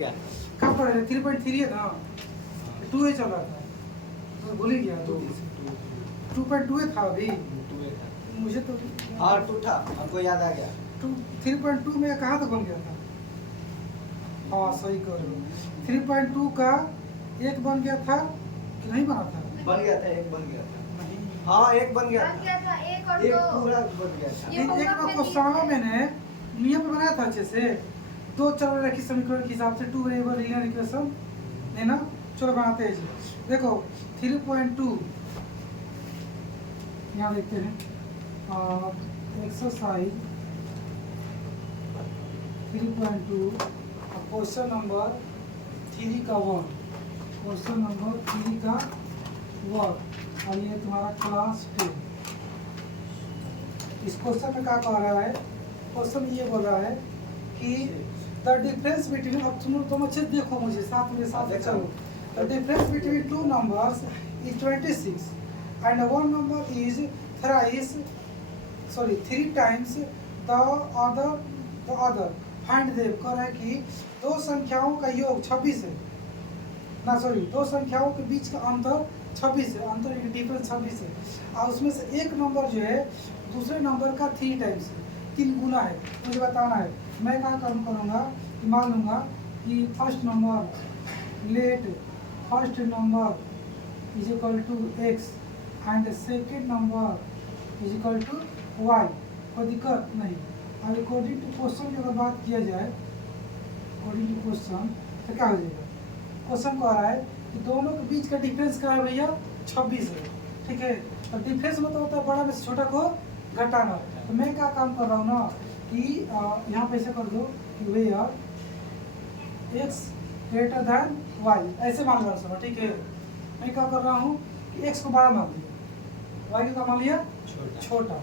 क्या कहाँ पढ़ रहे 3.3 है ना 2 ही चल रहा था तो भूल ही गया 2.2 था अभी मुझे तो हाँ टू था हमको याद आ गया 3.2 में कहाँ तक बन गया था। हाँ सही कर रहे हो 3.2 का एक बन गया था कि नहीं बना था। बन गया था एक बन गया था नहीं हाँ एक बन गया बन था गया था एक और एक दो। पूरा बन गया था ये एक बार क्वेश्चन मैंने नियम पे बनाया था अच्छे से दो चर रखी समीकरण के हिसाब से 2 वेरिएबल लीनियर इक्वेशन है ना। चलो बनाते हैं जी देखो 3.2 यहाँ देखते हैं एक्सरसाइज 3.2 क्वेश्चन नंबर 3 का वर्क क्वेश्चन नंबर 3 का वर्क और ये तुम्हारा क्लास 10। इस क्वेश्चन में क्या कह रहा है क्वेश्चन ये बोल रहा है कि द डिफरेंस बिटवीन अब तुम अच्छे देखो मुझे साथ में साथ में चलो the difference between two numbers is 26 and one number is thrice sorry 3 times the other find them कह रहा है कि दो संख्याओं का योग 26 है ना सॉरी दो संख्याओं के बीच का अंतर 26 है अंतर डिफरेंस 26 है और उसमें से एक नंबर जो है दूसरे नंबर का 3 टाइम्स है 3 गुना है मुझे बताना है। मैं क्या करूँगा मान लूँगा कि first number let first number is equal to X and second number is equal to Y कोई दिक्कत नहीं। और अकॉर्डिंग टू क्वेश्चन की अगर बात किया जाए अकॉर्डिंग टू क्वेश्चन तो क्या हो जाएगा क्वेश्चन कह रहा है कि दोनों के बीच का डिफरेंस क्या है भैया 26 है ठीक है। तो डिफरेंस मतलब होता है बड़ा में से छोटा को घटाना। तो मैं क्या काम कर रहा हूँ ना कि यहाँ पे ऐसे कर दो कि भैया x ग्रेटर दैन वाई ऐसे मान लो सब ठीक है। मैं क्या कर रहा हूँ कि x को बड़ा मान लिया y को क्या मान लिया छोटा।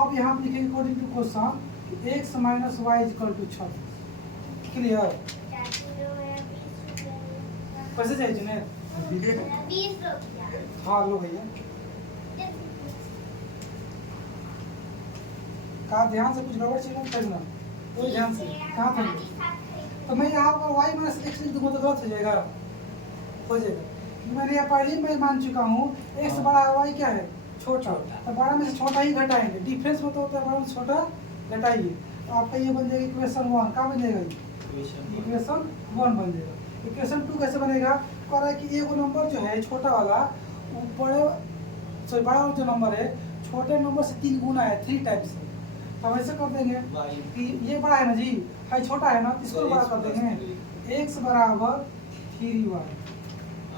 अब यहाँ पे लिखेंगे अकॉर्डिंग टू क्वेश्चन कि x minus Y is equal to 26 clear कैसे चाहिए जिन्हें हाँ लो भैया कहा ध्यान से कुछ गड़बड़ चीज मत करना कोई ध्यान से कहाँ था तो मैं यहाँ पर वाई माइनस एक्स लिख दूंगा तो गलत हो जाएगा मैंने यहाँ पहले मैं मान चुका हूँ एक्स बड़ा है वाई क्या है छोटा तो बड़ा में से छोटा ही घटाएंगे डिफरेंस में तो होता है बड़ा में से छोटा घटाइए तो आपका ये बन जाएगा इक्वेशन 1 क्या बन जाएगा इक्वेशन 1 बन जाएगा। इक्वेशन 2 कैसे बनेगा कह रहा है कि एक नंबर जो है छोटा वाला बड़े सॉरी बड़ा जो नंबर है छोटे नंबर से 3 गुना है 3 टाइम्स है। तो हम ऐसे कर देंगे कि ये बड़ा है ना जी है छोटा है ना इसको बड़ा कर देंगे x बराबर 3y।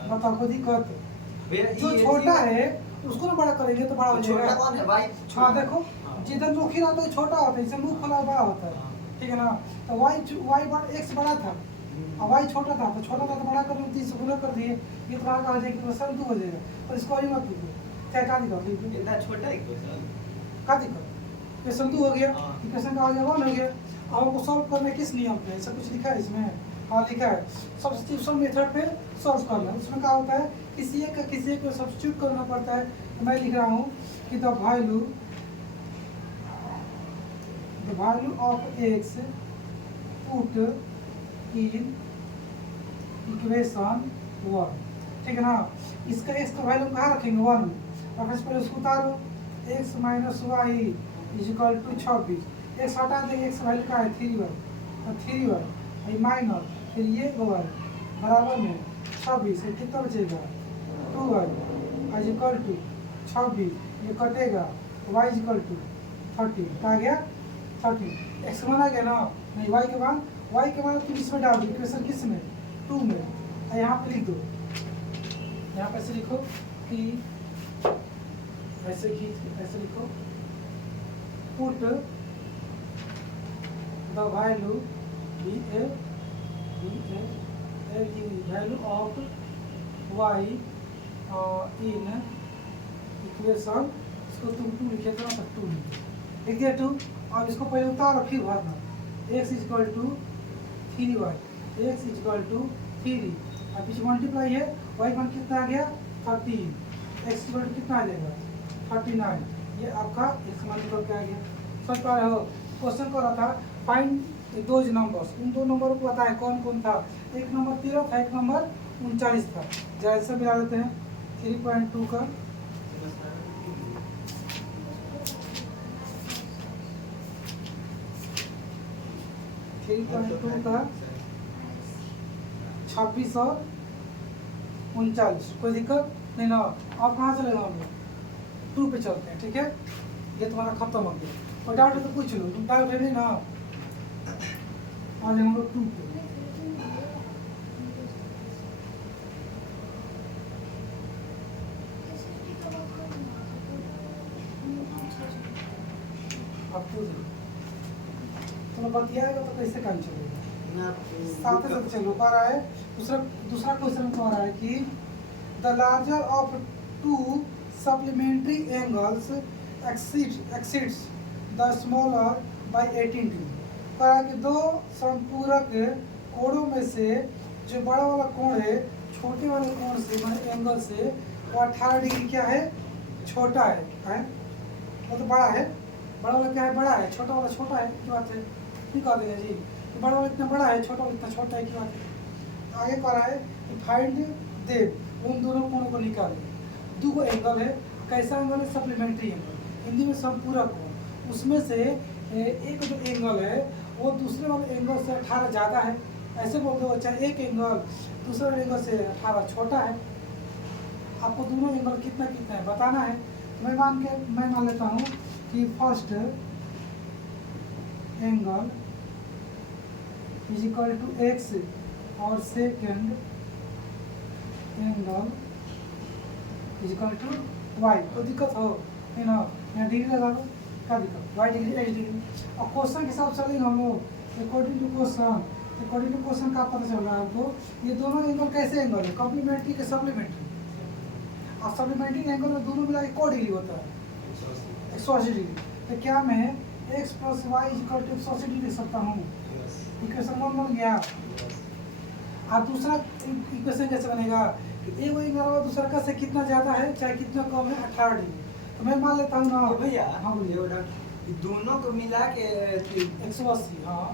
बताओ कोई दिक्कत जो छोटा है उसको ना बड़ा करेंगे तो बड़ा हो जाएगा। हाँ देखो जिधर मुखी रहता है छोटा होता है इससे मुख खुला बड़ा होता है ठीक है ना। तो y x बड़ा था और y छोटा था तो छोटा था तो बड़ा कर 3 से गुना कर दिए ये तो बड़ा हो जाएगा इक्वेशन 2 हो जाएगा और इसको ही मत लिखो क्या दिक्कत इतना छोटा इक्वेशन क्या दिक्कत इक्वेशन 2 हो गया इक्वेशन का हो गया 1 हो गया। अब हमको सॉल्व करने किस नियम पे सब कुछ लिखा है इसमें हाँ लिखा है सब्स्टिट्यूशन मेथड पे सॉल्व करना। उसमें क्या होता है किसी एक को सब्स्टिट्यूट करना पड़ता है। तो मैं लिख रहा हूँ कि the value of x put in equation 1 ठीक है ना। इसका एक्स का वैल्यू कहाँ रखेंगे 1 में रेफरेंस पहले उसको उतारो x minus Y is equal to 26 X हटा देंगे एक्स वैल्यू का है 3y और 3y माइनस फिर ये y बराबर में 26 है कितना बचेगा 2y इज इक्वल टू 26 ये कटेगा y इज इक्वल टू 30 क्या आ गया 30 x मान आ गया ना नहीं y के मान तुम इसमें डाल दो इक्वेशन किस में 2 में और यहाँ पे लिख दो यहाँ पे ऐसे लिखो कि ऐसे लिखो put the value of y in equation इसको तुम 2 लिखे थे ना 2 लिख दिया 2। अब इसको पहले उतारो फिर भरना x is equal to 3y x is equal to 3 अब पीछे मल्टीप्लाई है y मान कितना आ गया 13 x इक्वल टू कितना आ जाएगा 39 ये आपका x मान निकल के आ गया। समझ पा रहे हो क्वेश्चन कर रहा था फाइंड ये दो नंबर्स, उन दो नंबरों को पता है कौन कौन था। एक नंबर 13 था, एक नंबर 39 था। जैसे मिला देते हैं 3.2 का 3.2 का 26 और 39, कोई दिक्कत नहीं ना। आप कहाँ चलेगा हम लोग 2 पे चलते हैं, ठीक है। ये तुम्हारा खत्म हो गया। और डाउट है तो पूछ लो, तुम डाउट है नहीं ना। आज हम लोग 2 पे अब पूछ लो। तुम्हें बतियाएगा तो कैसे काम चलेगा। साथ साथ चलो। कह रहा है दूसरा क्वेश्चन कह रहा है कि the larger of to supplementary angles exceeds the smaller by 18 degree. कह रहा है कि दो संपूरक कोणों में से जो बड़ा वाला कोण है छोटे वाले कोण से माने एंगल से वो 18 डिग्री क्या है, छोटा है। वो तो बड़ा है, बड़ा वाला क्या है, बड़ा है। छोटा वाला छोटा है, क्या बात है, ठीक कह देंगे जी। तो बड़ा वाला इतना बड़ा है, छोटा वाला इतना छोटा है, क्या बात है। आगे कह रहा है कि फाइंड देम, उन दोनों कोणों को निकालें। दो एंगल है, कैसा एंगल है, सप्लीमेंट्री एंगल, हिंदी में संपूरक कोण। उसमें से एक जो एंगल है वो दूसरे वाले एंगल से 18 ज़्यादा है, ऐसे बोलते हो। चाहे एक एंगल दूसरे एंगल से 18 छोटा है। आपको दोनों एंगल कितना कितना है बताना है। मैं मान लेता हूँ कि first angle is equal to x और second angle is equal to Y. कोई दिक्कत हो नहीं ना, यहाँ डिग्री लगा दो, क्या दिक्कत, वाई डिग्री एक्स डिग्री। और क्वेश्चन के हिसाब से चलेंगे हम लोग अकॉर्डिंग टू क्वेश्चन का पता चल रहा है आपको। ये दोनों एंगल कैसे एंगल है, कॉम्प्लीमेंट्री के सप्लीमेंट्री। और सप्लीमेंट्री एंगल में दोनों मिला के डिग्री होता है, 180 डिग्री। तो क्या मैं x plus Y equal to 180 degree लिख सकता हूँ। इक्वेशन 1 बन गया। अब दूसरा इक्वेशन कैसे बनेगा, एक एंगल और दूसरा का से कितना ज़्यादा है चाहे कितना कम है, 18 डिग्री। तो मैं मान लेता हूँ ना भैया, हाँ बोलिए। दोनों को मिला के 180, हाँ।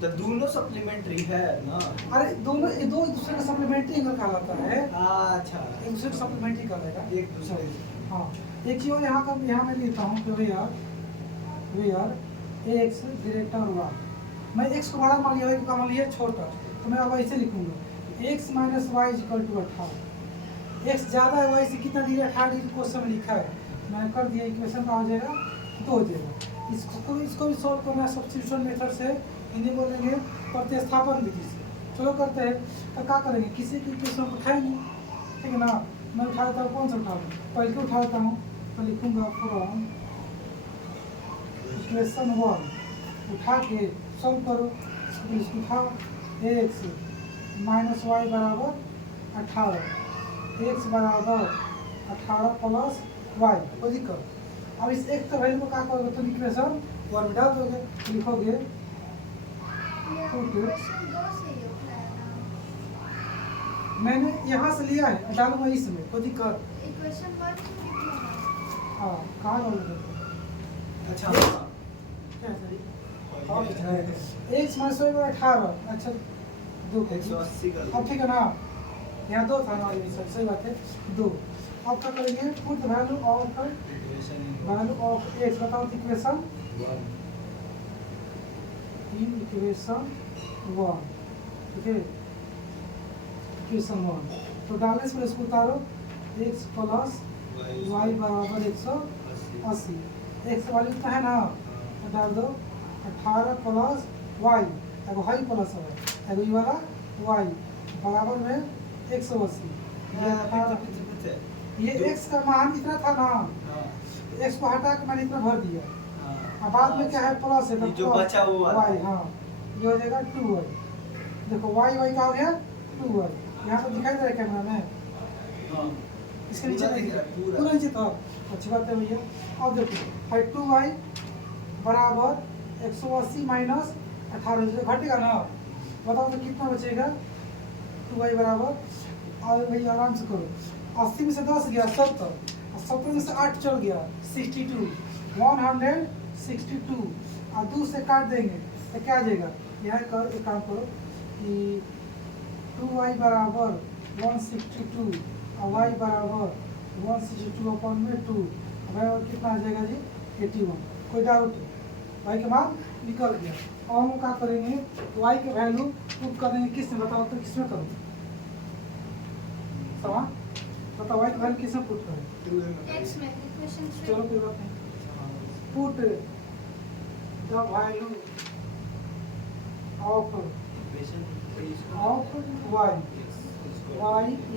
तो दोनों सप्लीमेंट्री है ना। अरे दोनों ये दो एक दूसरे का सप्लीमेंट्री एंगल कहलाता है। अच्छा, एक दूसरे का सप्लीमेंट्री कहलाएगा एक दूसरे। हाँ। एक चीज़ और यहाँ मैं लेता हूँ कि वेयर एक्स ग्रेटर वाई। मैं एक्स को बड़ा मान लिया, वाई को मान लिया छोटा, तो मैं अब ऐसे लिखूंगा X minus Y equal to 18। X ज़्यादा है वाई से कितना डिग्री, 18 डिग्री क्वेश्चन में लिखा है। मैंने कर दिया, इक्वेशन का हो जाएगा 2 हो जाएगा। इसको भी सॉल्व करना है सब्स्टिट्यूशन मेथड से, हिंदी बोलेंगे प्रतिस्थापन विधि से। चलो करते हैं। तो क्या करेंगे, किसी की इक्वेशन को उठाएंगे, ठीक है ना। मैं उठा लेता हूँ, कौन सा उठा लूँ, पहले को उठा लेता हूँ। तो लिखूंगा फ्रॉम इक्वेशन 1 उठा के सॉल्व करो। तो इसको उठाओ, एक्स माइनस वाई बराबर 18, एक्स बराबर 18 प्लस वाई, कोई दिक्कत। अब इस एक तो वैल्यू को क्या करोगे, तुम इक्वेशन 1 में डाल दोगे, लिखोगे मैंने यहाँ से लिया है, डालूंगा इसमें, कोई दिक्कत। हाँ कहाँ डालोगे, अच्छा क्या सही एक्स माइनस वाई बराबर 18, अच्छा 2 180 का। अब ठीक है ना, यहाँ 2 था ना, सही बात है 2। अब क्या करेंगे, पुट वैल्यू ऑफ एक्स, बताओ इक्वेशन 1, ठीक है इक्वेशन 1। तो डालने से इसको उतारो, एक्स प्लस वाई बराबर 180। एक्स वाली कितना है ना, तो डाल दो 18 प्लस वाई, एगो हाई प्लस है, एगो ये वाला वाई बराबर में 180। ये एक्स का मान इतना था ना, एक्स को हटा के मैंने इतना भर दिया। अब बाद में क्या है, प्लस है, जो बचा वो वाई, हाँ ये हो जाएगा 2y। देखो वाई वाई का हो गया 2y। यहाँ तो दिखाई दे रहा है कैमरा में, इसके नीचे पूरा नीचे था, अच्छी बात है भैया। अब देखो 2y बराबर 180 माइनस 18 घटेगा ना, बताओ तो कितना बचेगा। 2y बराबर, और भैया आराम से करो, 80 में से 10 गया 70, और 70 में से 8 चल गया 62, 162, और 2 से काट देंगे तो क्या आ जाएगा, यहाँ कर एक काम करो कि 2y बराबर 162 और y बराबर 162 अपॉन में 2, बराबर कितना आ जाएगा जी 81। कोई डाउट? y के मान निकल गया। और हम क्या करेंगे, y के वैल्यू पुट करेंगे किस में, बताओ तो किस में करूँ समान, बताओ y के वैल्यू किस में पुट करें? X में इक्वेशन 3 चलो कोई बात नहीं, put the value of y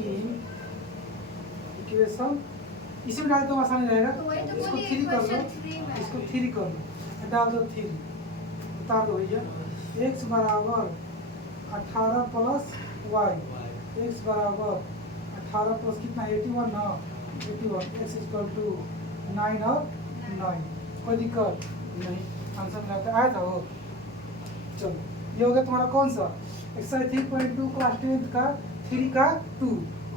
in equation, इसमें डाल तो आसानी रहेगा। तो वही तो इसको बोलिए 3 कर इक्वेशन लो, 3 में इसको 3 कर लो, डाल दो 3, उतार दो भैया। x बराबर 18 प्लस y, x बराबर 18 प्लस कितना 81 ना 81, x इक्वल टू 9 और 9। कोई दिक्कत नहीं, आंसर में आता आया था वो। चलो ये हो गया तुम्हारा कौन सा एक्सरसाइज 3.2 क्लास 10 का 3 का 2।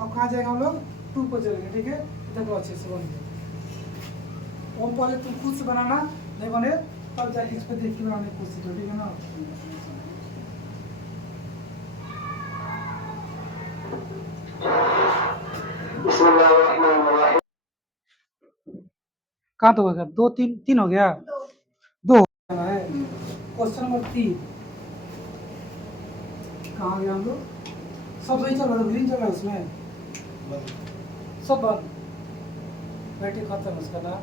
अब कहाँ जाएगा हम लोग 2 पर चलेंगे, ठीक है। देखो अच्छे से बन गया। वो पहले तुम खुद से बनाना, नहीं बने तब जाके इस पर देख के बनाने की कोशिश करो, ठीक है ना। कहाँ तो हो गया, 2 3 3 हो गया, 2 है। क्वेश्चन नंबर 3 कहाँ गया हम लोग, सब सही चल रहा है, ग्रीन चल रहा है उसमें सब बंद, बैटरी खत्म उसका ना,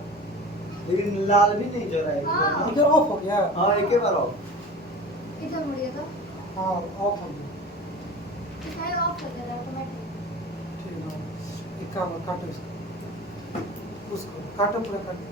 लेकिन लाल भी नहीं जल रहा है हाँ। एकदम, इधर ऑफ हो गया। हाँ एक ही बार ऑफ। इधर मुड़िए तो हाँ ऑफ हो गया, शायद ऑफ हो जाएगा ऑटोमेटिक। ठीक है। एक काम काटो इसको, उसको काटो पूरा काटो।